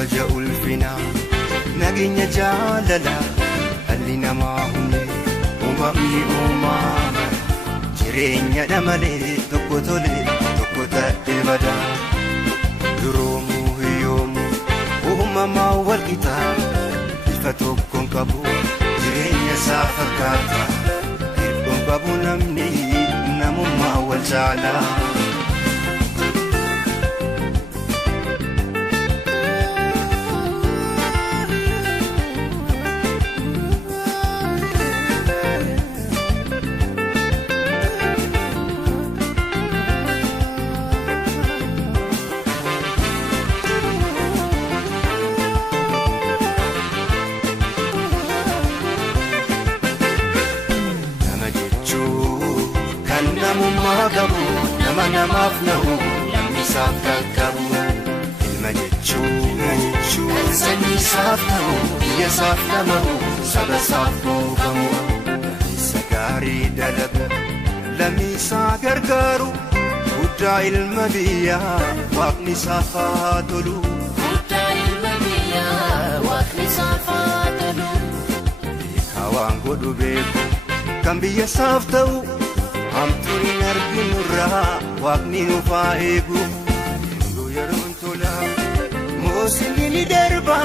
kabaja ulfina nageenya jaalala dhalli namaa hundi uumamni uumama jireenya dhamalee tokko tole tokko ta'e bada duroomuu hiyyoomu uumamaa walqixa ifa tokkoon qabu jireenya isaa fakkaata hir'oon qabu namni namummaa wal caalaa. Nama namaaf na'u namni isaaf kakkabu ilma jechuun sanyii isaaf ta'u biyya isaaf namahu saba isaaf boofamu isa gaarii dalagu lammii isaa gargaaru guddaa ilma biyyaa waaqni isaaf haa tolu guddaa ilma biyyaa waaqni isaaf haa tolu beekaa waan godhu beeku kan biyya isaaf ta'u hamtuun hin arginurraa waaqni nuuf haa eegu yeroon tola moosinni ni darba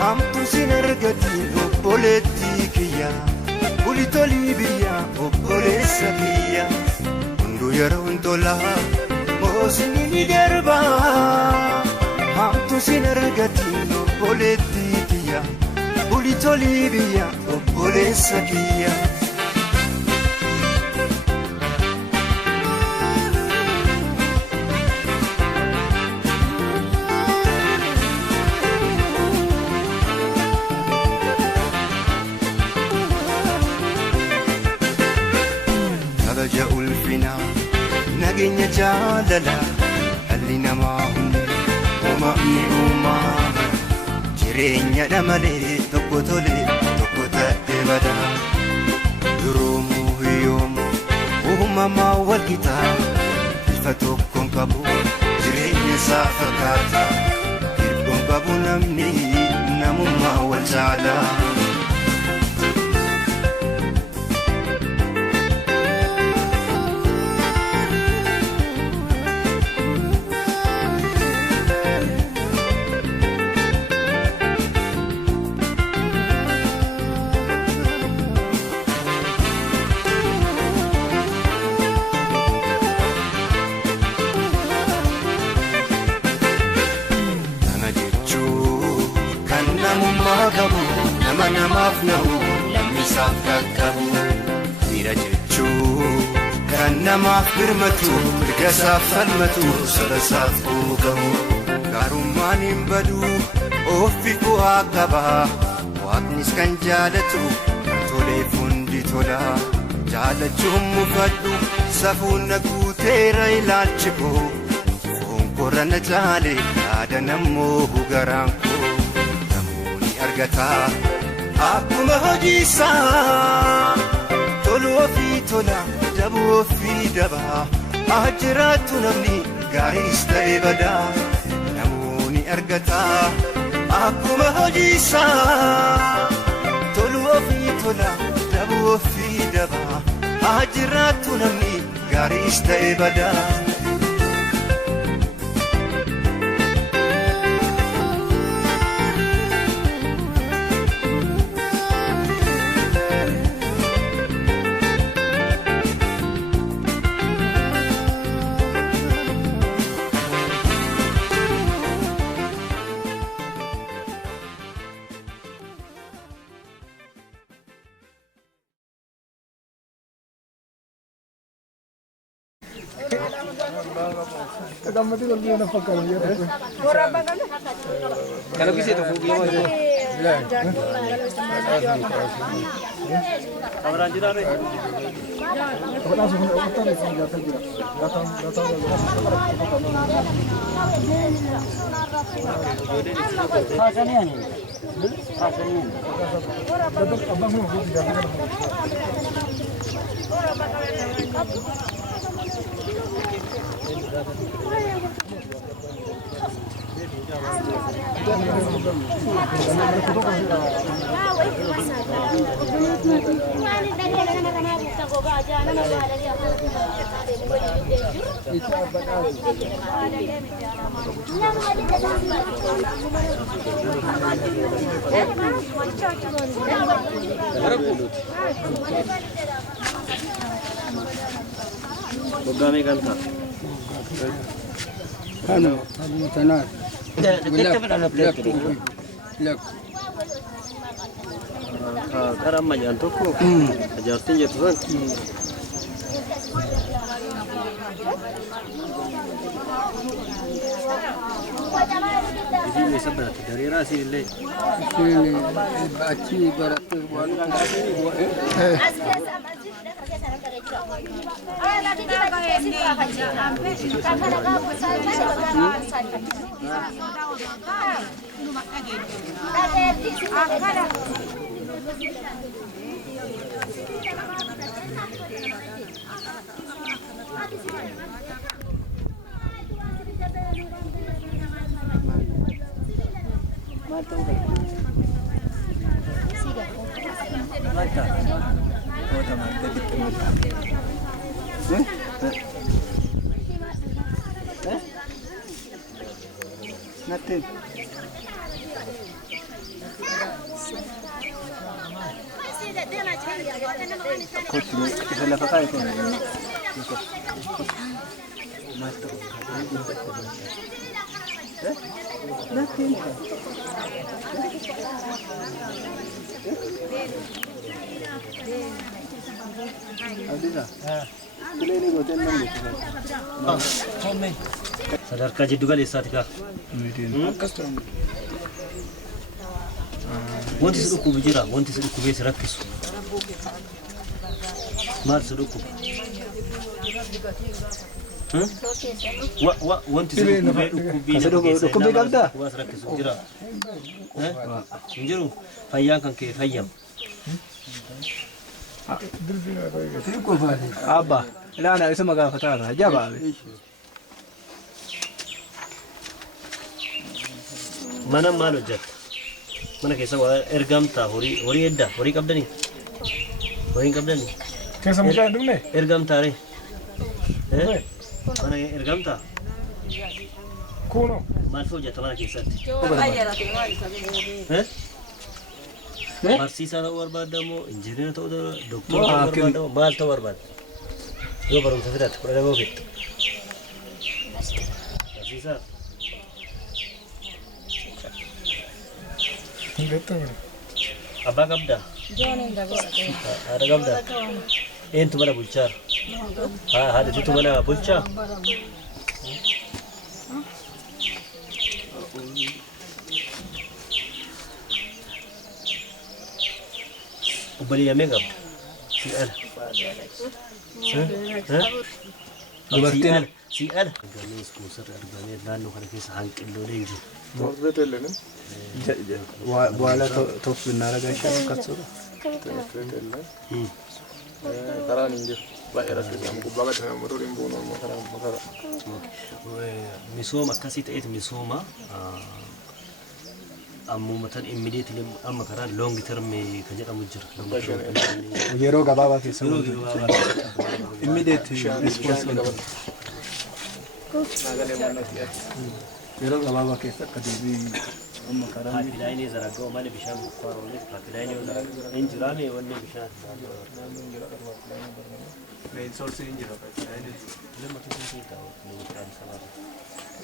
hamtuun sin argatiin obboleettii kiyya buli tolii biyya obboleessa kiyya hunduu yeroon tola moosinni ni darba hamtuun sin argatiin obboleettii kiyya buli tolii biyya obboleessa kiyya. kabaja ulfina nageenya jaalala dhalli namaa hundi uumamni uumama jireenya dhamalee tokko tole tokko ta'e bada duroomuu hiyyoomu uumamaa walqixa ifa tokkoon qabu jireenya isaa fakkaata hir'oon qabu namni namummaa wal caalaa. Nama namaaf na'u lammii isaaf kakkabu dhiira jechuun kan namaaf birmatu mirga isaaf falmatu saba isaaf boogamu gaarummaan hin badu ofii bu'aa qaba waaqnis kan jaalatu toleef hundi tola jaalachuun mufadhu safuun na guuteera ilaalchi koo foon korra na jaale yaada nammoo garaan koo argataa akkuma hojii isaa tolu ofii tola dabu ofii dabaa haa jiraatu namni gaariis ta'e badaa namoonni argataa akkuma hojii isaa tolu ofii tola dabu ofii dabaa haa jiraatu namni gaariis ta'e badaa. Gamati lagi nak pakai dia tu. Kalau bisa tu dia mau. Kamera jiran ni. Apa langsung datang datang. Khasani ni. Khasani. Betul abang mau dia. Bogame kanta. Ano tanah lek Karam majan toko. Ajartin je tuan. Ini seberat dari rasi le. ini baci berapa walau nothing. Kita nak pakai itu. Nothing. Adisa. Ini hotel mana? Sadarkah juga di saat kah? Wanti suku bijira, wanti suku biasa rakis. Mar suku. Wanti suku bijira. Suku bijira dah. Was rakis bijira. Bijiru, fayyan kan ke fayyam. Abba, ila ana isa magafatara. Jaba. Mana malu jat. Mana kisah ergamta hori edda hori kabdani Kesa muka dum ne? ergamta re mana ergamta Kuno. malfo jata mana kisah Marsisa tahu barbadamo engineer tahu doktor tahu barbadamo mal tahu barbad yo baru safirat pernah mau fit Marsisa Betul. Abang kabda ada kabda tu mana bulcar ada tu mana bulcar beli yang megap si al ganis kusar arbanet lalu kada kis hankillo dai Betul ne? Wala top binaraga siya katsura. Tara ninja. Bayar kasi ang kubagat na motorin buno makara. Misoma kasi tayo misoma ammu matan immediately amma karan long term me kanya amujir. Yero gababa ke so. Immediate response. Nagale manati. Yero gababa ke sakadibi amma karan. Pilai ni zara go mali bishan kwaro ne pilai ni injira ne wanne bishan. Main source injira pa pilai ne. Lemma to sin ta ni kan sala.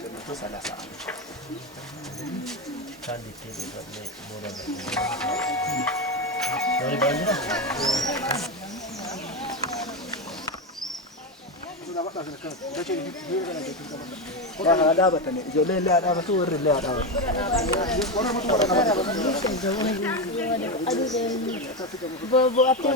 Lemma to sala sa. Kan dite ne mora ba. Sorry bandira. Ada apa tadi? Jole le ada apa tu le ada apa? Bobo apa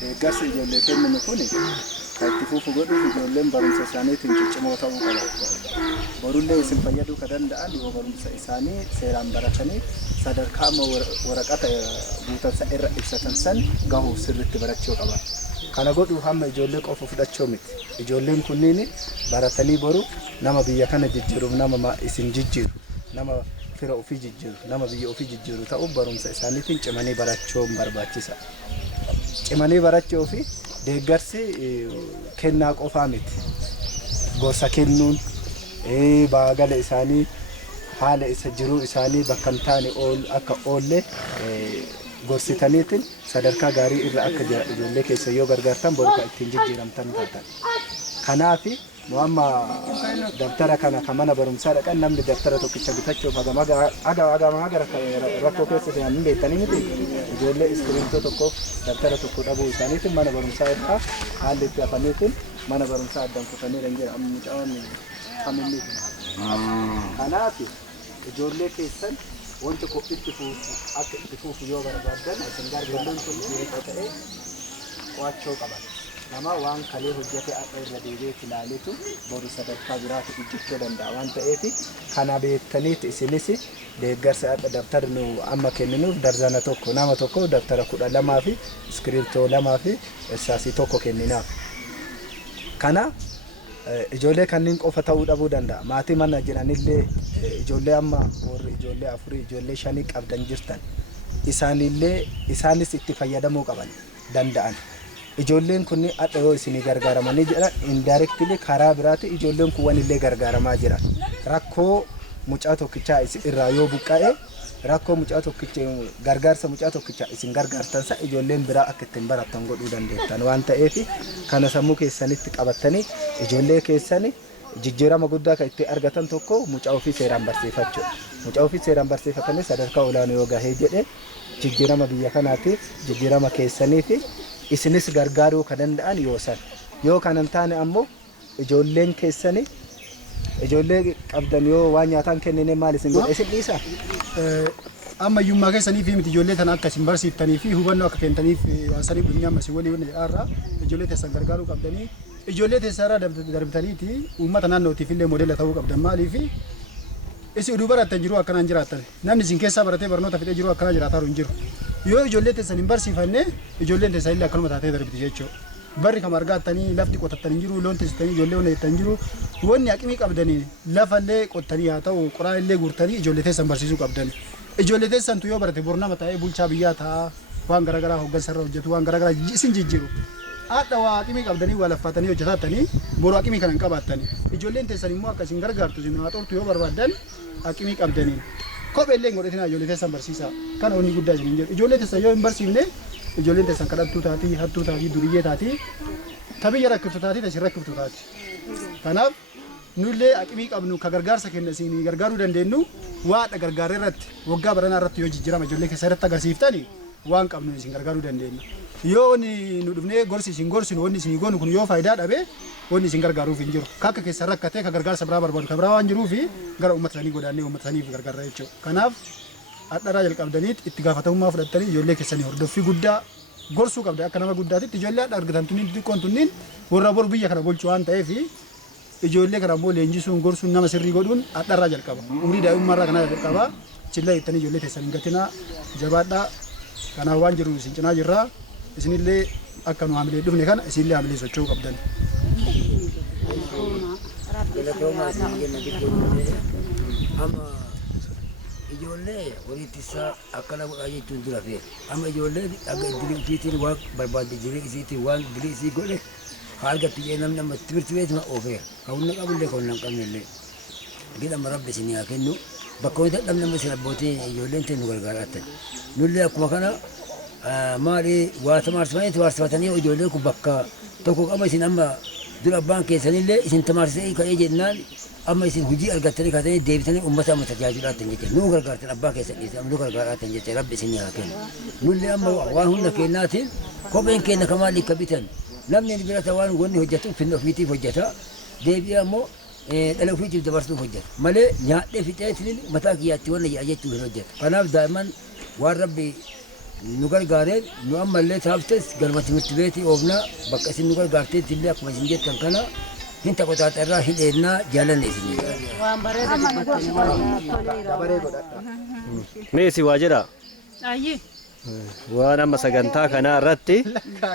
Deeggarsi ijoollee kennu kuni kan itti fufu godhuuf ijoolleen barumsa isaaniitiin ciccimoo ta'uu qaba. Borullee isin fayyaduu kan danda'an yoo barumsa isaanii seeraan baratanii sadarkaa waraqata guutansa irra ibsatan san gahuuf sirriitti barachuu qaba. Kana godhuuf hamma ijoollee qofa fudhachuu miti. Ijoolleen kunniin baratanii boru nama biyya kana jijjiiruuf nama isin jijjiiru nama fira ofii jijjiiru nama biyya ofii jijjiiru ta'uuf barumsa isaaniitiin cimanii barachuun barbaachisa. Cimanii barachuu fi deeggarsi kennaa qofaa miti. Gorsa kennuun baagala isaanii haala isa jiruu isaanii bakka hin taane akka oolle gorsitaniitiin sadarkaa gaarii irra akka ijoollee keessa yoo gargaartan boruka ittiin jijjiiramtan taatan. Kanaaf amma daftara kana kan mana barumsaa dhaqan namni daftara tokkicha bitachuuf hagama gara rakkoo keessa seenan hin beektanii miti. Ijoollee iskiriiptoo tokkoof daftara tokko dhabuu isaaniitiin mana barumsaa irraa haalli itti hafaniitiin mana barumsaa addaan kutanii dhangeera mucaan kamillee. Kanaaf ijoollee keessan wanti itti fufu akka itti fufu yoo barbaadan isin gargaaruun kun ta'ee qo'achuu qaban. Nama waan kalee hojjete akka irra deebi'ee ilaaleetu boru sadarkaa biraatti hojjechuu danda'a waan ta'eef kana beektaniiti isinis deeggarsa akka daftara nu amma kenninuuf darzana tokko nama tokko daftara 12 fi iskiriiptoo 2 fi irsaasii tokko kenninaaf. Kana ijoollee kanneen qofa ta'uu dhabuu danda'a. Maatii mana jiranillee ijoollee amma warri ijoollee 4 ijoollee 5 qabdan jirtan isaanis itti fayyadamuu qaban danda'an. Ijoolleen kun adda yoo isinii gargaaramanii jiran indirectly karaa biraatti ijoolleen kun wanillee gargaaramaa jiran. Rakkoo mucaa tokkichaa irraa yoo buqqa'e rakkoo mucaa tokkichaa gargaarsa mucaa tokkichaa isin gargaartan sa ijoolleen biraa akka ittiin baratan godhuu dandeettan waan ta'eef kana sammuu keessanitti qabattanii ijoollee keessanii jijjiirama guddaa kan itti argatan tokko mucaa ofii seeraan barsiifachuu. Mucaa ofii seeraan barsiifatanii sadarkaa olaanoo yoo gahee jedhe jijjiirama biyya kanaatiif jijjiirama keessaniif isinis gargaaruu kan danda'an yoo kanan taane ammoo ijoolleen keessanii ijoollee qabdan yoo waan nyaataan kennine maal isin godha isin dhiisa. Amma iyyummaa keessanii fi miti ijoollee tana akka isin barsiiftanii fi hubannoo akka kennitaniif waan sanii dhumni amma si walii irraa ijoollee teessan gargaaruu qabdanii ijoollee teessaa irraa darbitaniiti uummata naannootiif illee modeela ta'uu qabdan maaliif isin uduu barattan jiru akkanaan jiraattan namni isin keessaa baratee barnoota fidee jiru akkanaa jiraataa hin jiru. Yoo ijoollee teessan hin barsiifanne ijoolleen teessan illee akkanuma taatee darbiti jechuudha. Barri kam argattanii lafti qotattan hin jiru loon teessitanii ijoollee hojjetan jiru wanni aqimii qabdanii lafallee qottanii haa ta'u qoraan illee guurtanii ijoollee teessan barsiisuu qabdani. Ijoollee teessantu yoo barate bornama ta'ee bulchaa biyyaa ta'a waan garaagaraa hooggansarra hojjetu waan garaagaraa isin jijjiiru. Haadha waa aqimii qabdanii waa laffatanii hojjetatanii boru aqimii kana hin qabaattani. Ijoolleen teessan immoo akka isin gargaartu isin haa xortu yoo barbaadan aqimii qabdanii. Kophee illee godhatina ijoollee teessan barsiisaa kana wanni guddaa isin hin jedhu ijoollee teessan yoo hin barsiifne ijoolleen teessan kadhattuu taati hattuu taati duriyyee taati tabiyya rakkiftu taati teessin rakkiftu taati. Kanaaf nullee aqimii qabnu ka gargaarsa kenna isin gargaaruu dandeenyu waadha gargaaree irratti waggaa baranaa irratti yoo jijjiirama ijoollee keessa irratti agarsiiftani waan qabnu isin gargaaruu dandeenya. Yoo nu dhufnee gorsi isin gorsinu wanni isin goonu kun yoo faayidaa dhabe wanni isin gargaaruuf hin jiru. Kakka keessa rakkatee ka gargaarsa biraa barbaadu ka biraa waan jiruufi gara uummata sanii godaannee uummata saniif gargaarra jechuudha. Kanaaf hadharaa jalqabdaniit itti gaafatamummaa fudhattanii ijoollee keessanii hordoffii guddaa gorsuu qabda akka nama guddaatitti ijoollee hadha argatan tunniin xixiqqoon tunniin warra bor biyya kana bulchu waan ta'eef ijoollee kana immoo leenjisuun gorsuun nama sirrii godhuun hadharaa jalqaba. Umrii daa'imummaarraa kana jalqaba chilla jettanii ijoollee keessan hin gatinaa jabaadhaa kanaaf waan jiru isin cinaa jirraa isinillee akka nu haamilee dhufne kana isinillee haamilee socho'uu qabdan. Ijoollee walitti isaa akkana godhaa jechuun dura fe'e. Amma ijoollee akka idilee isiitiin waan barbaadde idilee isiitiin waan idilee isii godhe haa argattu jee namni amma timirti beekuma oofeera. Kan humna qabullee kan humna hin qabnellee. Gidhama rabbi isin haa kennu. Bakka wayita dhabne amma isin abbootiin ijoolleen ta'e nu gargaaraa. Nullee akkuma kana maali waa tamaarsifatanii ijoolleen kun bakka tokko qaba isin amma dura abbaan keessanillee isin tamaarsisee ka'ee jennaan amma isin hojii argattanii kaatanii deebitanii uummata amma tajaajilaatan jechuudha. Nu gargaartan abbaa keessan dhiisanii nu gargaaraatan jechuudha rabbi isin haa kennu. Nullee amma waan hunda kennaatiin kopheen keenya kamaal akka bitan namni birata waan wanni hojjetu finna ofiitiif hojjeta. Deebi'ee ammoo dhala ofiitiif dabarsuuf hojjeta malee nyaadhee fixeetiin mataa kiyyaatti wanna jechuu hin hojjeta. Kanaaf daa'imman waan rabbi nu gargaareen nu ammallee taaftes galma timirti beetii oofnaa bakka isin nu gargaarteetti illee akkuma isin jettan kana hin taphataarraa hin dheennaa jaalanne isin. Waan bareeda dubbattanii Meesi waa jedha. Ayyi. Waan amma sagantaa kanaa irratti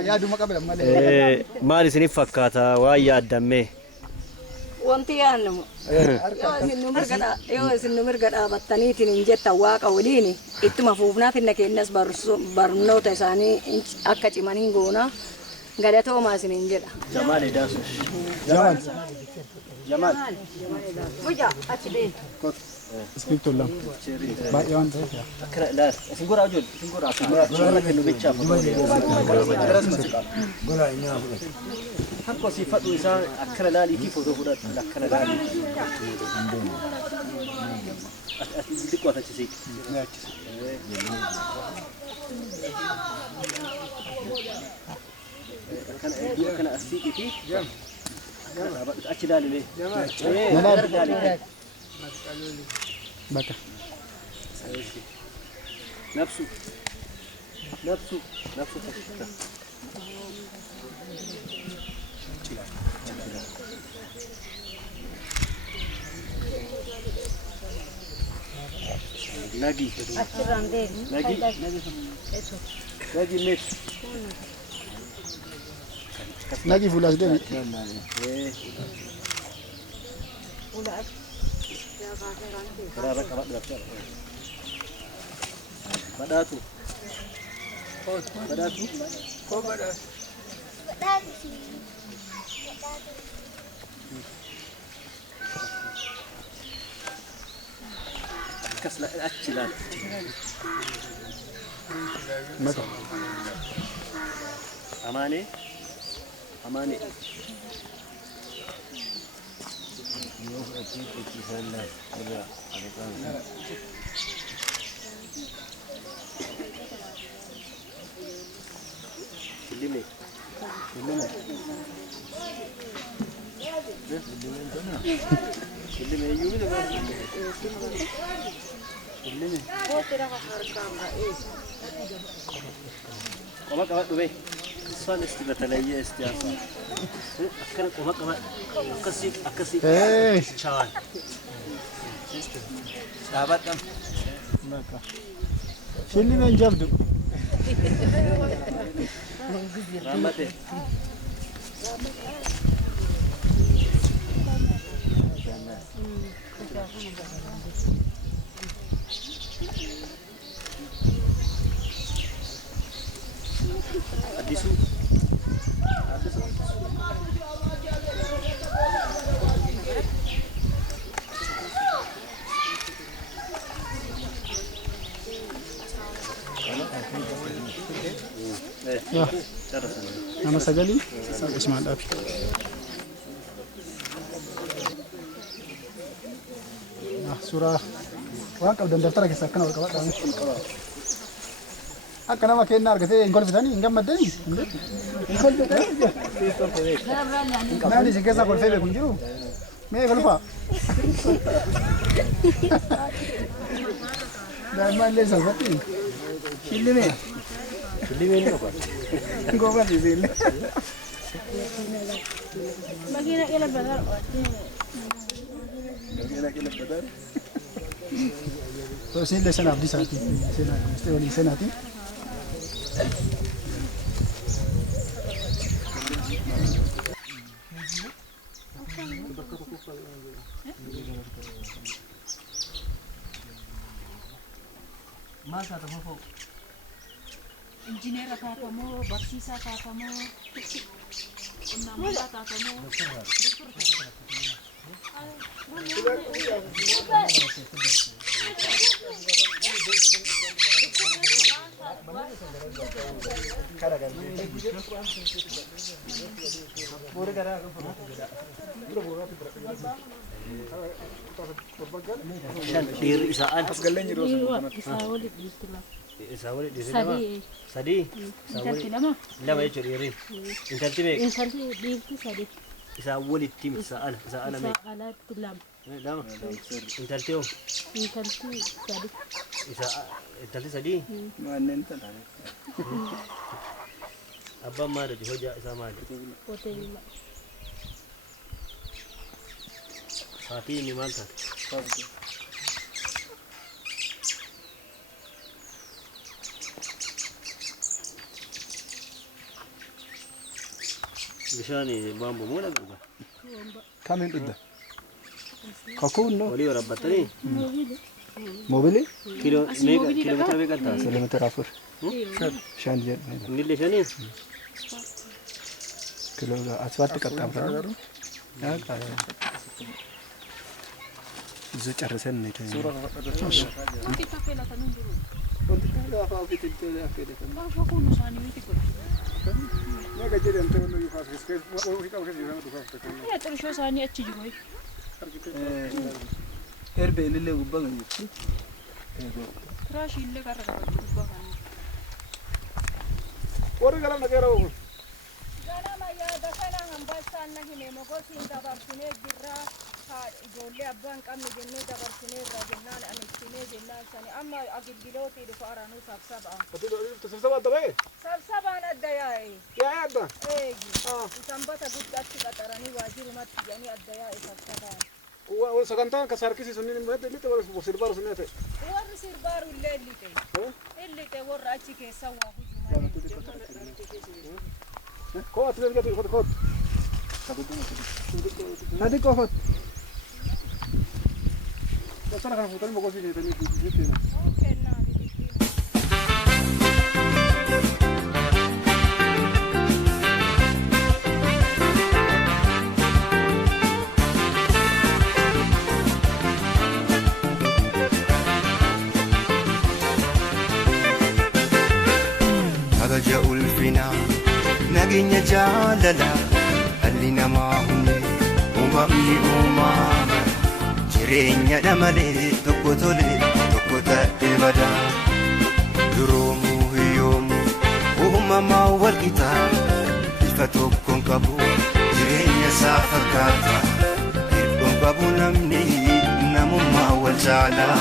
yaaduma qabdan malee maal isiniif fakkaata waan yaaddammee? Wanti yaannamu yoo isin nu mirga dhaabattaniitiin hin jettan waaqa waliin ittuma fuufnaaf hinna kennas barnoota isaanii akka cimaniin goona galatoomaa isin hin jedha. Jamaal Edaasu. Jamal Muja achi dee. Iskiptu lam baay'ee waan ta'eef Akkana laas isin goraa ijoollee isin goraa akka kennu bichaaf Gola inni haa fudhatu. Harka osii fadhu isaa akkana laaliitii footoo fudhatu akkana laalii. Xiqqoo atachisee. Akkana asiiqiitii achi laalilee. bakka Nafsu. Lagi. Achirraan deemi. Lagi met. nagi fuulas deemi Karara kabat daftar. Badatu. Kasla achilan. maka Amane. Lime. Qoba qaba dhume. Isaan isti bataleeyye isti asa. Akkana qoba qaba. Akkasi. Chaan. Dhaabadhaan. maka shilli men jabdu Ramate. Adisu. ya Cara sana. nama sagali ismaan dhaabi suuraa waan qabdan daftara keessa akkana wal qabadhaan akka nama kennaa argatee hin kolfitanii hin gammaddanii hin kolfitanii namni isin keessaa kolfee beeku hin jiru mee kolfaa daa'imman illee salphatti shillimee Lime ni apa? goba sisiillee Bagina kila badar. isinillee sana abdii isaati seenaa qabastee walii seenaati Masa tahu kok. Engineer taatamoo, barsiisaa taatamoo, qonnaan bulaa taatamoo, Diri isaan. Isawali di Sadi. Intalti lama. Lama itu diri. Intalti mek. Intalti diirti sadi. إذا ولد تيم سأل مي سألت لم لام إنتلتيو انتلتي سادي إذا إنتلتي سدي ما أنت لا أبا ما رجع هو جاء إذا ما رجع وتيلا هاتيني مالك بشاني بامبو مو لا بقى كم يبدا كاكون نو ولي وربطني موبيلي كيلو ميجا كيلومتر ميجا تاس كيلومتر افر شان جن نيل شاني كيلو اسفلت كتام فرا يا كا زو ጨርሰን ነው ሱራ كيف كفيلة تنظر كنت تقول أخاف بتنتهي أكيد ما فكون ثاني وتقول ما قدرت أنت ولا يفاس كيف وهو كم كذي ما تفهم تكلم يا ترى شو ثاني أتجي إربع اللي وبعدين ترى شيء اللي كارك بقى ورا كلام نكره Gana maya dakana hambasa na hine mogosi dabarsine birra ha ijolle abban qamme jenne dabarsine rajannan anistine jenna sani amma agilgiloti rifaranu sabsaba تسبسب الدبي sabsaba nadayai يا عبد egi isambata guddatti qatarani wajiru matti yani adayai sabsaba وسكنتان كساركيسي سنين ما تدري تبغى بسيربار سنين تي war sirbaru illite war achi kessa wa كوت تبغى تقول كوت هذه كوت بس أنا كان فوتني مقصي جدا جدا okay na kabaja ulfina nageenya jaalala dhalli namaa hundi uumamni uumama jireenya dhamalee tokko tole tokko ta'e bada duroomuu hiyyoomu uumamaa walqixa bifa tokkoon qabu jireenya isaa fakkaata hir'oon qabu namni namummaa wal caalaa